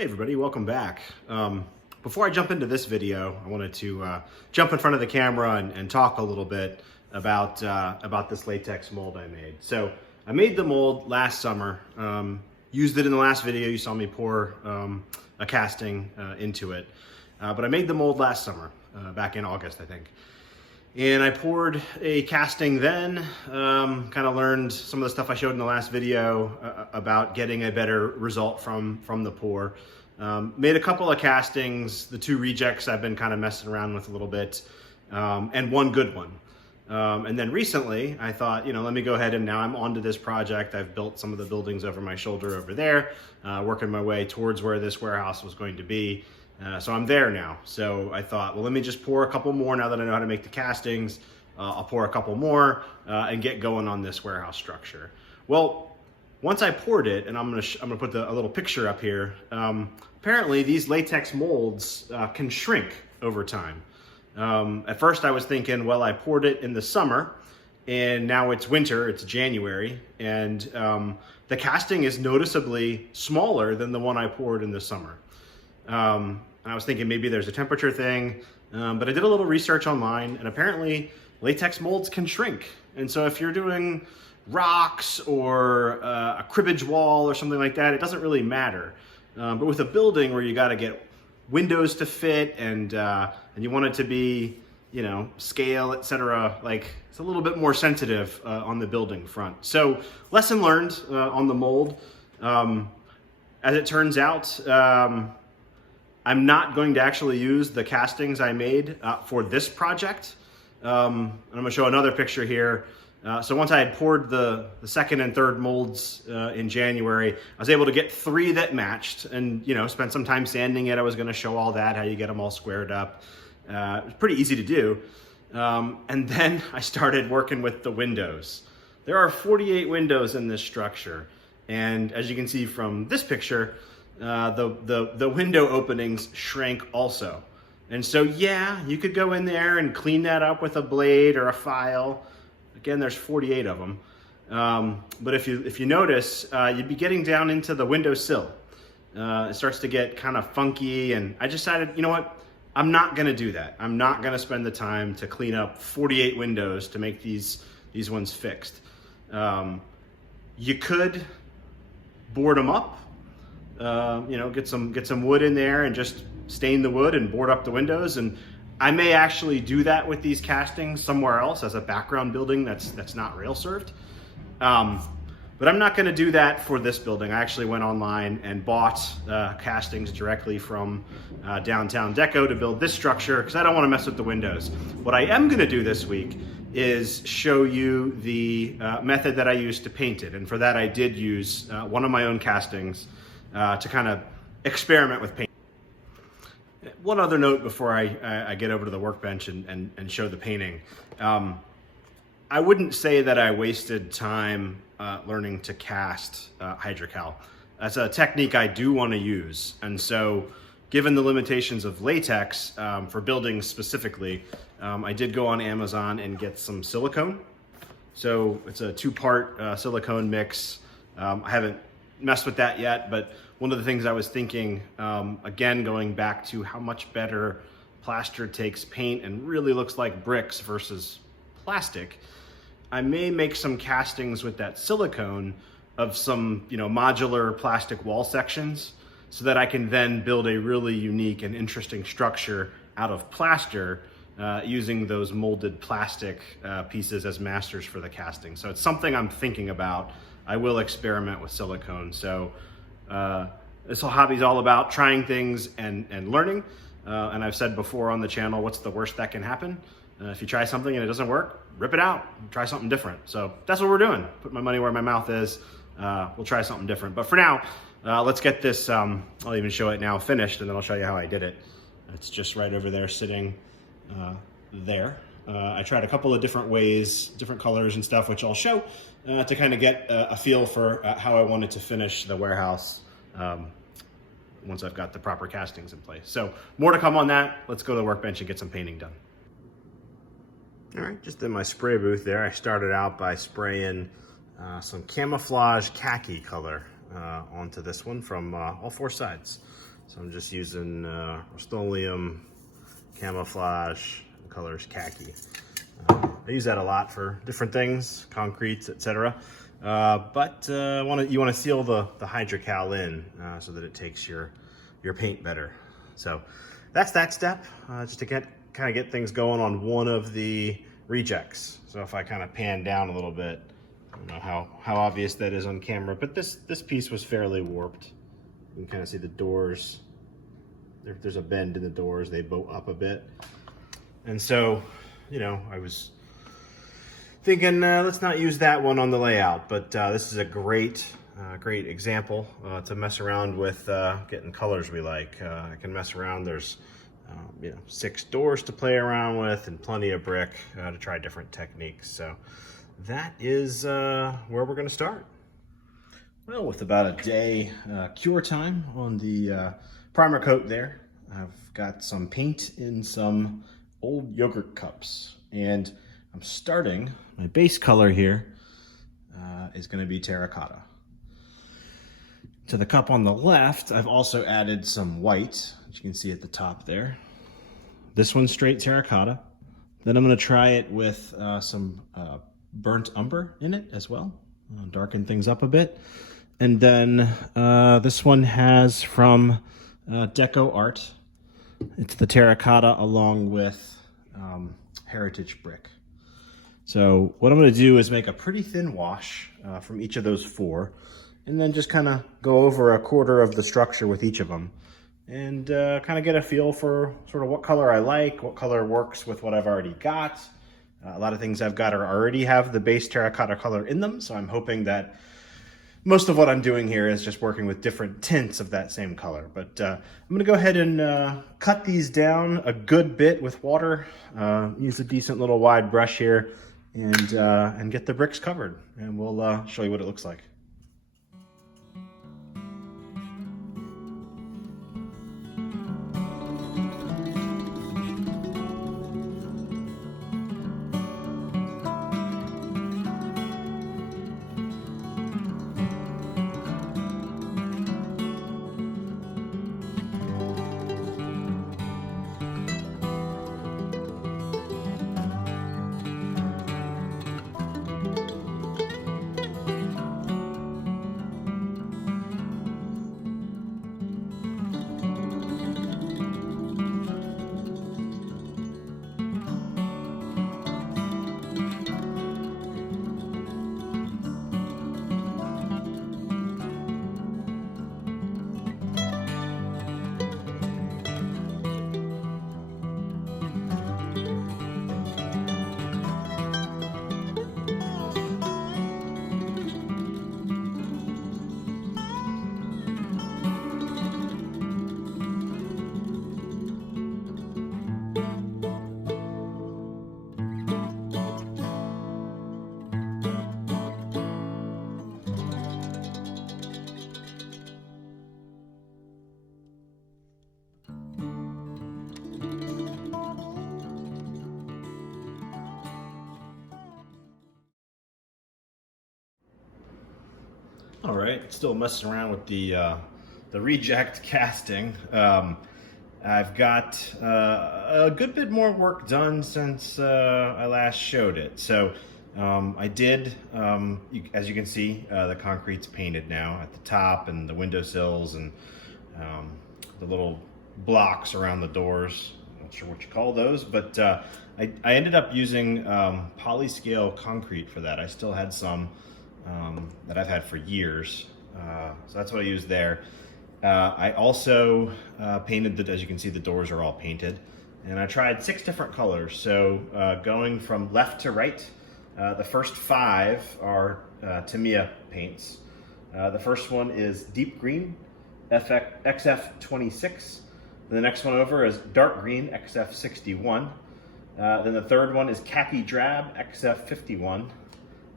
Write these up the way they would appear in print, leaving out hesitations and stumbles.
Hey everybody, welcome back. Before I jump into this video, I wanted to jump in front of the camera and talk a little bit about this latex mold I made. So I made the mold last summer, used it in the last video. You saw me pour a casting into it. But I made the mold last summer, back in August, I think. And I poured a casting then, kind of learned some of the stuff I showed in the last video about getting a better result from the pour. Made a couple of castings, the two rejects I've been kind of messing around with a little bit, and one good one. And then recently I thought, let me go ahead and now I'm onto this project. I've built some of the buildings over my shoulder over there, working my way towards where this warehouse was going to be. So I'm there now. So I thought, well, let me just pour a couple more now that I know how to make the castings. I'll pour a couple more and get going on this warehouse structure. Well, once I poured it, and I'm gonna put a little picture up here. Apparently, these latex molds can shrink over time. At first, I was thinking, well, I poured it in the summer, and now it's winter. It's January, and the casting is noticeably smaller than the one I poured in the summer. I was thinking maybe there's a temperature thing, but I did a little research online, and apparently latex molds can shrink. And so if you're doing rocks or a cribbage wall or something like that, it doesn't really matter. But with a building where you got to get windows to fit and you want it to be, scale, etc., like it's a little bit more sensitive on the building front. So lesson learned on the mold. As it turns out, I'm not going to actually use the castings I made for this project. I'm going to show another picture here. So once I had poured the second and third molds in January, I was able to get 3 that matched and, spent some time sanding it. I was going to show all that, how you get them all squared up. It was pretty easy to do. And then I started working with the windows. There are 48 windows in this structure. And as you can see from this picture, the window openings shrank also. And so, yeah, you could go in there and clean that up with a blade or a file. Again, there's 48 of them. But if you notice, you'd be getting down into the window sill. It starts to get kind of funky, and I decided, you know what? I'm not gonna do that. I'm not gonna spend the time to clean up 48 windows to make these ones fixed. You could board them up. Get some wood in there and just stain the wood and board up the windows. And I may actually do that with these castings somewhere else as a background building that's not rail served. But I'm not going to do that for this building. I actually went online and bought castings directly from Downtown Deco to build this structure because I don't want to mess with the windows. What I am going to do this week is show you the method that I used to paint it. And for that, I did use one of my own castings to kind of experiment with paint. One other note before I get over to the workbench and show the painting. I wouldn't say that I wasted time learning to cast Hydrocal. That's a technique I do want to use. And so given the limitations of latex for buildings specifically, I did go on Amazon and get some silicone. So it's a 2-part silicone mix. I haven't messed with that yet, but one of the things I was thinking, again, going back to how much better plaster takes paint and really looks like bricks versus plastic, I may make some castings with that silicone of some, modular plastic wall sections so that I can then build a really unique and interesting structure out of plaster using those molded plastic pieces as masters for the casting. So it's something I'm thinking about. I will experiment with silicone. So this whole hobby is all about trying things and learning. And I've said before on the channel, what's the worst that can happen? If you try something and it doesn't work, rip it out, try something different. So that's what we're doing. Put my money where my mouth is. We'll try something different. But for now, let's get this, I'll even show it now finished, and then I'll show you how I did it. It's just right over there sitting there. I tried a couple of different ways, different colors and stuff, which I'll show to kind of get a feel for how I wanted to finish the warehouse once I've got the proper castings in place. So more to come on that. Let's go to the workbench and get some painting done. All right, just in my spray booth there, I started out by spraying some camouflage khaki color onto this one from all 4 sides. So I'm just using Rust-Oleum, camouflage, the color's khaki. I use that a lot for different things, concretes, etc. But you want to seal the Hydrocal in so that it takes your paint better. So that's that step, just to kind of get things going on one of the rejects. So if I kind of pan down a little bit, I don't know how obvious that is on camera, but this piece was fairly warped. You can kind of see the doors. There's a bend in the doors. They bow up a bit. And so, I was thinking, let's not use that one on the layout, but this is a great example to mess around with getting colors we like. I can mess around. There's 6 doors to play around with and plenty of brick to try different techniques. So that is where we're going to start. Well, with about a day cure time on the primer coat there, I've got some paint in some old yogurt cups, and I'm starting, my base color here is going to be terracotta. To the cup on the left, I've also added some white, as you can see at the top there. This one's straight terracotta. Then I'm going to try it with some burnt umber in it as well, darken things up a bit. And then this one has from Deco Art. It's the terracotta along with heritage brick. So what I'm going to do is make a pretty thin wash from each of those 4, and then just kind of go over a quarter of the structure with each of them, and kind of get a feel for sort of what color I like, what color works with what I've already got. A lot of things I've got already have the base terracotta color in them, so I'm hoping that most of what I'm doing here is just working with different tints of that same color. But I'm going to go ahead and cut these down a good bit with water. Use a decent little wide brush here, and get the bricks covered. And we'll show you what it looks like. All right, still messing around with the reject casting. I've got a good bit more work done since I last showed it. So I did, as you can see, the concrete's painted now at the top and the windowsills and the little blocks around the doors. I'm not sure what you call those, but I ended up using polyscale concrete for that. I still had some that I've had for years, so that's what I used there. I also painted as you can see, the doors are all painted, and I tried 6 different colors. So going from left to right, the first 5 are Tamiya paints. The first one is deep green, XF26. The next one over is dark green, XF61. Then the third one is khaki drab, XF51.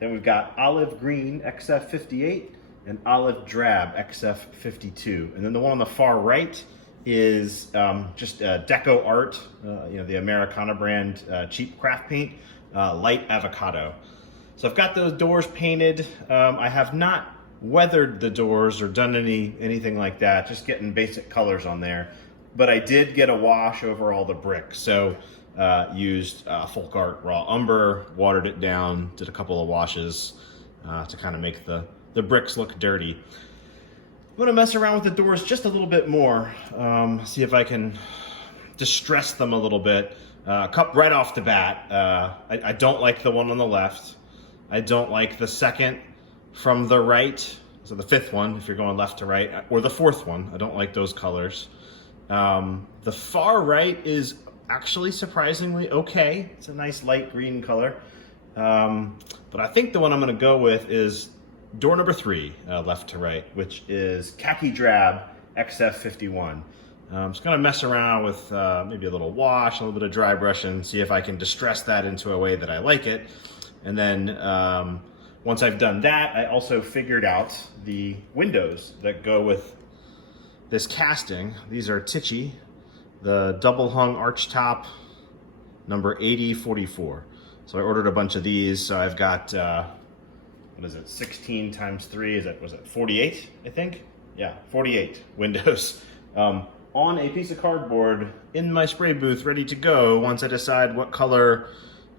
Then we've got olive green, XF58, and olive drab, XF52. And then the one on the far right is just Deco Art, the Americana brand cheap craft paint, light avocado. So I've got those doors painted. I have not weathered the doors or done anything like that, just getting basic colors on there. But I did get a wash over all the bricks. So used Folk Art Raw Umber, watered it down, did a couple of washes to kind of make the bricks look dirty. I'm gonna mess around with the doors just a little bit more, see if I can distress them a little bit. Right off the bat, I don't like the one on the left. I don't like the second from the right, so the fifth one, if you're going left to right, or the fourth one. I don't like those colors. The far right is actually surprisingly okay. It's a nice light green color. But I think the one I'm gonna go with is door number 3, left to right, which is khaki drab XF51. I'm just gonna mess around with maybe a little wash, a little bit of dry brushing, see if I can distress that into a way that I like it. And then once I've done that, I also figured out the windows that go with this casting. These are Tichy, the double hung arch top, number 8044. So I ordered a bunch of these. So I've got, what is it, 16 times 3, was it 48, I think? Yeah, 48 windows on a piece of cardboard in my spray booth, ready to go once I decide what color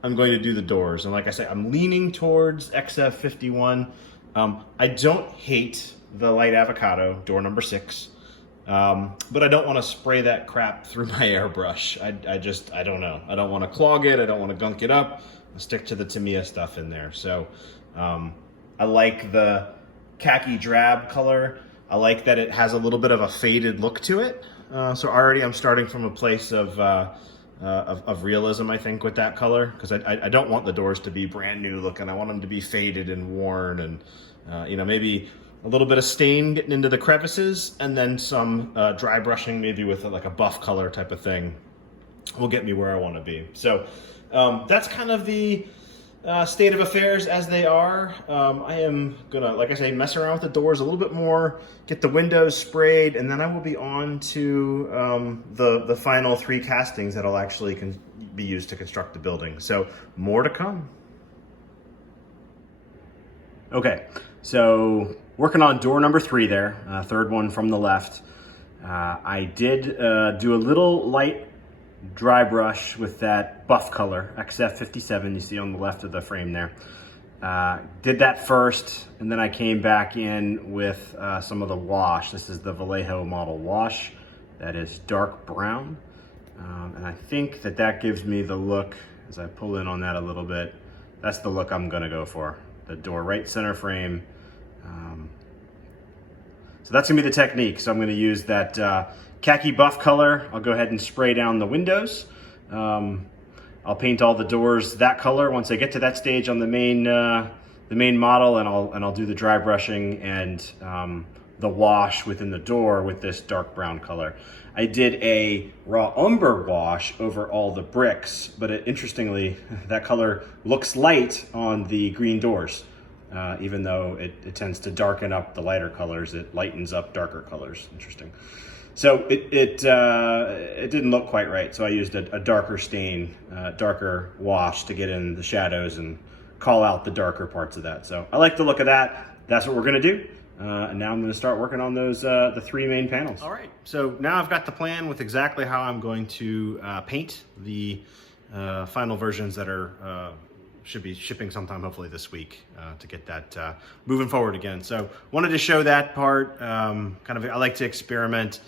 I'm going to do the doors. And like I said, I'm leaning towards XF51. I don't hate the light avocado, door number 6. But I don't want to spray that crap through my airbrush. I don't know. I don't want to clog it. I don't want to gunk it up. I'll stick to the Tamiya stuff in there. So I like the khaki drab color. I like that it has a little bit of a faded look to it. So already I'm starting from a place of realism, I think, with that color, because I don't want the doors to be brand new looking. I want them to be faded and worn, and you know, maybe a little bit of stain getting into the crevices, and then some dry brushing, maybe with like a buff color type of thing, will get me where I want to be. So that's kind of the state of affairs as they are. I am gonna, like I say, mess around with the doors a little bit more, get the windows sprayed, and then I will be on to the final 3 castings that'll actually be used to construct the building. So more to come. Okay, so working on door number 3 there, third one from the left. I did do a little light dry brush with that buff color, XF57, you see on the left of the frame there. Did that first, and then I came back in with some of the wash. This is the Vallejo model wash. That is dark brown. And I think that gives me the look, as I pull in on that a little bit, that's the look I'm gonna go for. The door right center frame. So that's gonna be the technique. So I'm gonna use that khaki buff color. I'll go ahead and spray down the windows. I'll paint all the doors that color once I get to that stage on the main model, and I'll do the dry brushing and the wash within the door with this dark brown color. I did a raw umber wash over all the bricks, but interestingly, that color looks light on the green doors. Even though it tends to darken up the lighter colors, it lightens up darker colors. Interesting. So it didn't look quite right, so I used a darker stain, darker wash to get in the shadows and call out the darker parts of that. So I like the look of that. That's what we're gonna do. And now I'm gonna start working on those the 3 main panels. All right, so now I've got the plan with exactly how I'm going to paint the final versions that are should be shipping sometime hopefully this week to get that moving forward again. So wanted to show that part. I like to experiment.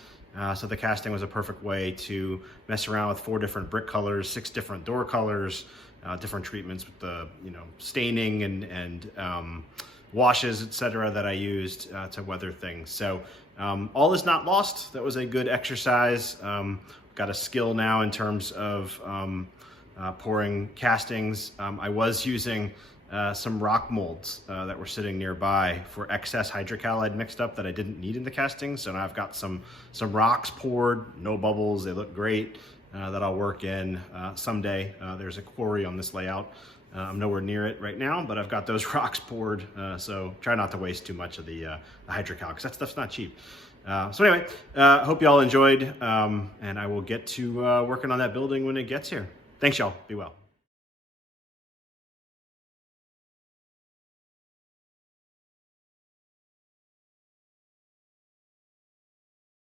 So the casting was a perfect way to mess around with 4 different brick colors, 6 different door colors, different treatments with the staining and washes, etc., that I used to weather things. So all is not lost. That was a good exercise. Got a skill now in terms of pouring castings. I was using some rock molds that were sitting nearby for excess Hydrocal I'd mixed up that I didn't need in the casting. So now I've got some rocks poured, no bubbles, they look great, that I'll work in someday. There's a quarry on this layout. I'm nowhere near it right now, but I've got those rocks poured, so try not to waste too much of the Hydrocal, because that stuff's not cheap. So anyway, hope y'all enjoyed, and I will get to working on that building when it gets here. Thanks, y'all. Be well.